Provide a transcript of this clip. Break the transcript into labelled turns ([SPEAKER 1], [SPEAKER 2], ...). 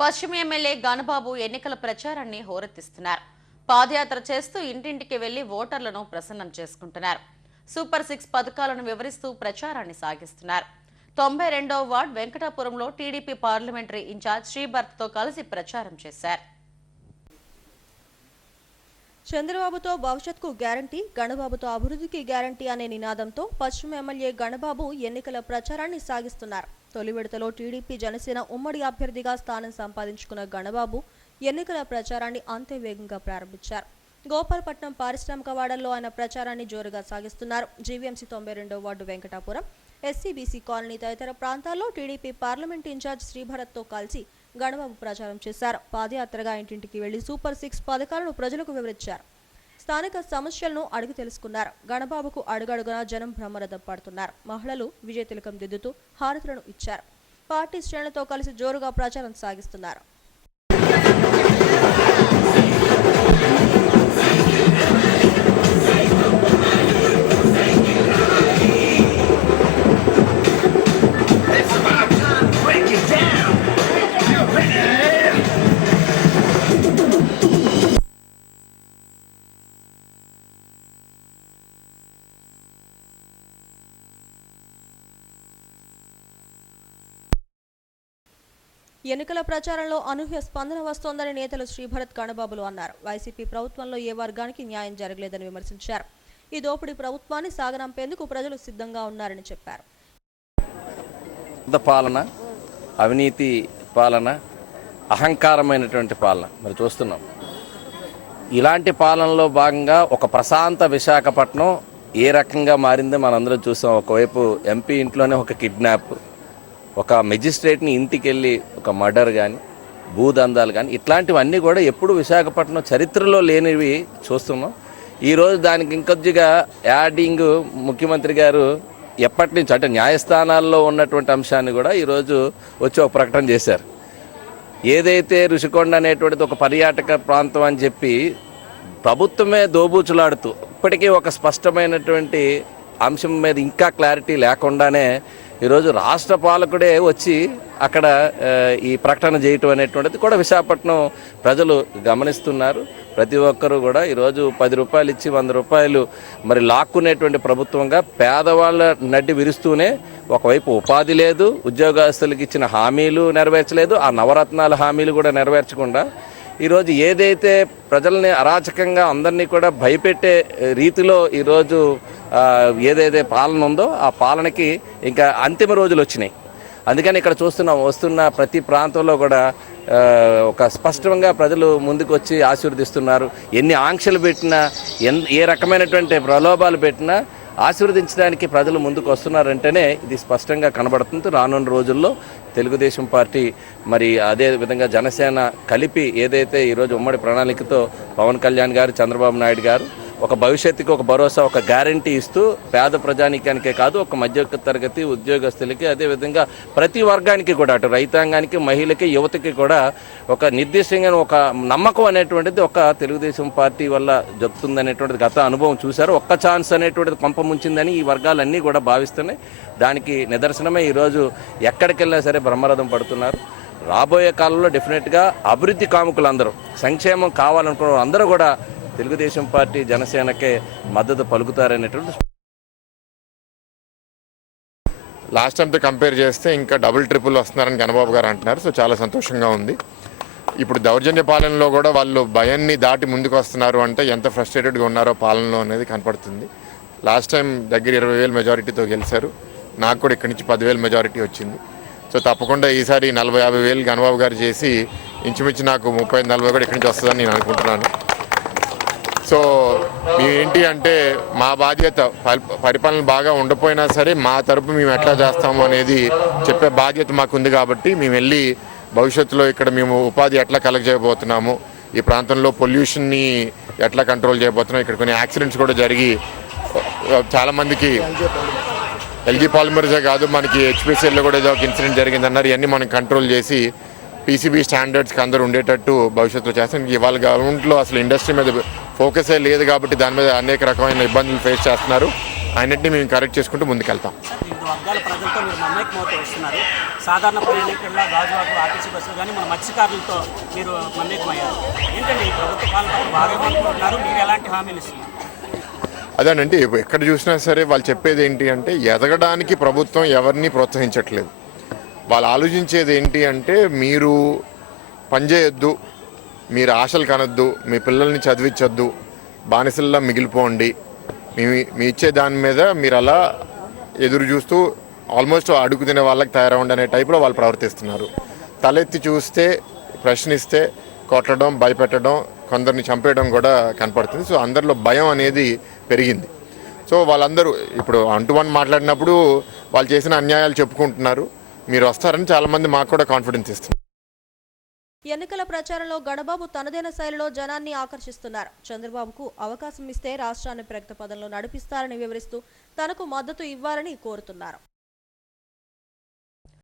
[SPEAKER 1] పశ్చిమ ఎమ్మెల్యే గణబాబు ఎన్నికల ప్రచారాన్ని హోరెత్తిస్తున్నారు. పాదయాత్ర చేస్తూ ఇంటింటికి వెళ్ళి ఓటర్లను ప్రసన్నం చేసుకుంటున్నారు. సూపర్ సిక్స్ పథకాలను వివరిస్తూ ప్రచారాన్ని సాగిస్తున్నారు. తొంభై రెండవ వార్డ్ వెంకటాపురంలో టీడీపీ పార్లమెంటరీ ఇన్ఛార్జ్ శ్రీభర్త్తో కలిసి ప్రచారం చేశారు.
[SPEAKER 2] చంద్రబాబుతో భవిష్యత్కు గ్యారంటీ గణబాబుతో అభివృద్ధికి గ్యారంటీ అనే నినాదంతో పశ్చిమ ఎమ్మెల్యే గణబాబు ఎన్నికల ప్రచారాన్ని సాగిస్తున్నారు. తొలి విడతలో టీడీపీ జనసేన ఉమ్మడి అభ్యర్థిగా స్థానం సంపాదించుకున్న గణబాబు ఎన్నికల ప్రచారాన్ని అంతే వేగంగా ప్రారంభించారు. గోపాలపట్నం పారిశ్రామిక వాడల్లో ఆయన ప్రచారాన్ని జోరుగా సాగిస్తున్నారు. జీవీఎంసీ తొంభై రెండో వార్డు వెంకటాపురం ఎస్సీబీసీ కాలనీ తదితర ప్రాంతాల్లో టీడీపీ పార్లమెంట్ ఇన్ఛార్జ్ శ్రీభరత్తో కలిసి గణబాబు ప్రచారం చేశారు. పాదయాత్రగా ఇంటింటికి వెళ్ళి సూపర్ సిక్స్ పథకాలను ప్రజలకు వివరించారు. స్థానిక సమస్యలను అడిగి తెలుసుకున్నారు. గణబాబుకు అడుగడుగున జనం బ్రహ్మరథం పడుతున్నారు మహిళలు విజయ తిలకం దిద్దుతూ హారతులను ఇచ్చారు. పార్టీ శ్రేణులతో కలిసి జోరుగా ప్రచారం సాగిస్తున్నారు. ఎన్నికల ప్రచారంలో అనూహ్య స్పందన వస్తోందని నేతలు శ్రీభరత్ కణబాబులు అన్నారు. వైసీపీ ప్రభుత్వంలో ఏ వర్గానికి న్యాయం జరగలేదని విమర్శించారు. ఈ దోపిడీ ప్రభుత్వాన్ని సాగనంపేందుకు ప్రజలు సిద్ధంగా ఉన్నారని చెప్పారు.
[SPEAKER 3] పాలన అవినీతి పాలన అహంకారమైనటువంటి పాలన. మరి చూస్తున్నాం. ఇలాంటి పాలనలో భాగంగా ఒక ప్రశాంత విశాఖపట్నం ఏ రకంగా మారిందో మనందరం చూసాం. ఒకవైపు ఎంపీ ఇంట్లోనే ఒక కిడ్నాప్. ఒక మెజిస్ట్రేట్ని ఇంటికి వెళ్ళి ఒక మర్డర్ కానీ భూదందాలు కానీ ఇట్లాంటివన్నీ కూడా ఎప్పుడు విశాఖపట్నం చరిత్రలో లేనివి చూస్తున్నాం. ఈరోజు దానికి ఇంకొద్దిగా యాడింగ్ ముఖ్యమంత్రి గారు ఎప్పటి నుంచి అంటే న్యాయస్థానాల్లో ఉన్నటువంటి అంశాన్ని కూడా ఈరోజు వచ్చి ఒక ప్రకటన చేశారు. ఏదైతే ఋషికొండ అనేటువంటిది ఒక పర్యాటక ప్రాంతం అని చెప్పి ప్రభుత్వమే దోబూచులాడుతూ ఇప్పటికీ ఒక స్పష్టమైనటువంటి అంశం మీద ఇంకా క్లారిటీ లేకుండానే ఈరోజు రాష్ట్ర పాలకుడే వచ్చి అక్కడ ఈ ప్రకటన చేయటం అనేటువంటిది కూడా విశాఖపట్నం ప్రజలు గమనిస్తున్నారు. ప్రతి ఒక్కరూ కూడా ఈరోజు పది రూపాయలు ఇచ్చి వంద రూపాయలు మరి లాక్కునేటువంటి ప్రభుత్వంగా పేదవాళ్ళ నడ్డి విరుస్తూనే ఒకవైపు ఉపాధి లేదు ఉద్యోగస్తులకు ఇచ్చిన హామీలు నెరవేర్చలేదు ఆ నవరత్నాల హామీలు కూడా నెరవేర్చకుండా ఈరోజు ఏదైతే ప్రజల్ని అరాచకంగా అందరినీ కూడా భయపెట్టే రీతిలో ఈరోజు ఏదైతే పాలన ఉందో ఆ పాలనకి ఇంకా అంతిమ రోజులు వచ్చినాయి. అందుకని ఇక్కడ చూస్తున్నాం వస్తున్న ప్రతి ప్రాంతంలో కూడా ఒక స్పష్టంగా ప్రజలు ముందుకు వచ్చి ఆశీర్వదిస్తున్నారు. ఎన్ని ఆంక్షలు పెట్టినా ఎన్ ఏ రకమైనటువంటి ప్రలోభాలు పెట్టినా ఆశీర్వదించడానికి ప్రజలు ముందుకు వస్తున్నారంటేనే ఇది స్పష్టంగా కనబడుతుంది. రానున్న రోజుల్లో తెలుగుదేశం పార్టీ మరి అదే విధంగా జనసేన కలిపి ఏదైతే ఈరోజు ఉమ్మడి ప్రణాళికతో పవన్ కళ్యాణ్ గారు చంద్రబాబు నాయుడు గారు ఒక భవిష్యత్తుకి ఒక భరోసా ఒక గ్యారంటీ ఇస్తూ పేద ప్రజానికానికే కాదు ఒక మధ్య తరగతి ఉద్యోగస్తులకి అదేవిధంగా ప్రతి వర్గానికి కూడా అటు రైతాంగానికి మహిళకి యువతకి కూడా ఒక నిర్దిష్టంగా ఒక నమ్మకం అనేటువంటిది ఒక తెలుగుదేశం పార్టీ వల్ల జరుగుతుందనేటువంటిది గత అనుభవం చూశారు. ఒక్క ఛాన్స్ అనేటువంటిది కొంప ముంచిందని ఈ వర్గాలన్నీ కూడా భావిస్తున్నాయి. దానికి నిదర్శనమే ఈరోజు ఎక్కడికెళ్ళినా సరే బ్రహ్మరథం పడుతున్నారు. రాబోయే కాలంలో డెఫినెట్గా అభివృద్ధి కాముకులు అందరూ సంక్షేమం కావాలనుకున్న అందరూ కూడా తెలుగుదేశం పార్టీ జనసేనకే మద్దతు పలుకుతారనేటువంటి
[SPEAKER 4] లాస్ట్ టైంతో కంపేర్ చేస్తే ఇంకా డబుల్ ట్రిపుల్ వస్తున్నారని గణబాబు గారు అంటున్నారు. సో చాలా సంతోషంగా ఉంది. ఇప్పుడు దౌర్జన్య పాలనలో కూడా వాళ్ళు భయాన్ని దాటి ముందుకు వస్తున్నారు అంటే ఎంత ఫ్రస్ట్రేటెడ్గా ఉన్నారో పాలనలో అనేది కనపడుతుంది. లాస్ట్ టైం దగ్గర ఇరవై వేలు మెజారిటీతో గెలిచారు. నాకు కూడా ఇక్కడి నుంచి పదివేలు మెజారిటీ వచ్చింది. సో తప్పకుండా ఈసారి నలభై యాభై వేలు గణబాబు గారు చేసి ఇంచుమించు నాకు ముప్పై నలభై కూడా ఇక్కడి నుంచి వస్తుందని నేను అనుకుంటున్నాను. సో ఏంటి అంటే మా బాధ్యత పరిపాలన బాగా ఉండపోయినా సరే మా తరపు మేము ఎట్లా చేస్తాము అనేది చెప్పే బాధ్యత మాకుంది కాబట్టి మేము వెళ్ళి భవిష్యత్తులో ఇక్కడ మేము ఉపాధి ఎట్లా కలెక్ట్ చేయబోతున్నాము ఈ ప్రాంతంలో పొల్యూషన్ని ఎట్లా కంట్రోల్ చేయబోతున్నాం ఇక్కడ కొన్ని యాక్సిడెంట్స్ కూడా జరిగి చాలామందికి ఎల్జీ పాలిమర్సే కాదు మనకి హెచ్పిసిఎల్లో కూడా ఏదో ఒక ఇన్సిడెంట్ జరిగిందన్నారు ఇవన్నీ మనం కంట్రోల్ చేసి పీసీబీ స్టాండర్డ్స్కి అందరూ ఉండేటట్టు భవిష్యత్తులో చేస్తాం. ఇవాళ గవర్నమెంట్లో అసలు ఇండస్ట్రీ మీద ఫోకసే లేదు కాబట్టి దాని మీద అనేక రకమైన ఇబ్బందులు ఫేస్ చేస్తున్నారు. అన్నింటినీ మేము కరెక్ట్ చేసుకుంటూ ముందుకెళ్తాం.
[SPEAKER 5] వివిధ వర్గాల ప్రజలతో మీరు మమేకమవుతూ వస్తున్నారు. సాధారణ ప్రయాణికుల్లో గాజువాకు ఆర్టీసీ బస్సులు కానీ మన మత్స్యకారులతో మీరు మమేకమయ్యారు ఏంటండి ఈ ప్రభుత్వ పాలన? బాగా అనుకుంటున్నారు మీరు ఎలాంటి హామీలు ఇస్తున్నారు?
[SPEAKER 4] అదేనండి ఎక్కడ చూసినా సరే వాళ్ళు చెప్పేది ఏంటి అంటే ఎదగడానికి ప్రభుత్వం ఎవరిని ప్రోత్సహించట్లేదు. వాళ్ళు ఆలోచించేది ఏంటి అంటే మీరు పనిచేయొద్దు మీరు ఆశలు కనొద్దు మీ పిల్లల్ని చదివించొద్దు బానిసల్లా మిగిలిపోండి. మీ మీ ఇచ్చే దాని మీద మీరు అలా ఎదురు చూస్తూ ఆల్మోస్ట్ అడుగు తినే వాళ్ళకి తయారవ్వండి అనే టైప్లో వాళ్ళు ప్రవర్తిస్తున్నారు. తలెత్తి చూస్తే ప్రశ్నిస్తే కొట్టడం భయపెట్టడం కొందరిని చంపేయడం కూడా కనపడుతుంది. సో అందరిలో భయం అనేది పెరిగింది. సో వాళ్ళందరూ ఇప్పుడు వన్ వన్ మాట్లాడినప్పుడు వాళ్ళు చేసిన అన్యాయాలు చెప్పుకుంటున్నారు. మీరు వస్తారని చాలామంది మాకు కూడా కాన్ఫిడెన్స్ ఇస్తున్నారు.
[SPEAKER 2] ఎన్నికల ప్రచారంలో గణబాబు తనదైన శైలిలో జనాన్ని ఆకర్షిస్తున్నారు. చంద్రబాబుకు అవకాశం ఇస్తే రాష్ట్రాన్ని ప్రగతి పదంలో నడిపిస్తారని వివరిస్తూ తనకు మద్దతు ఇవ్వాలని కోరుతున్నారు.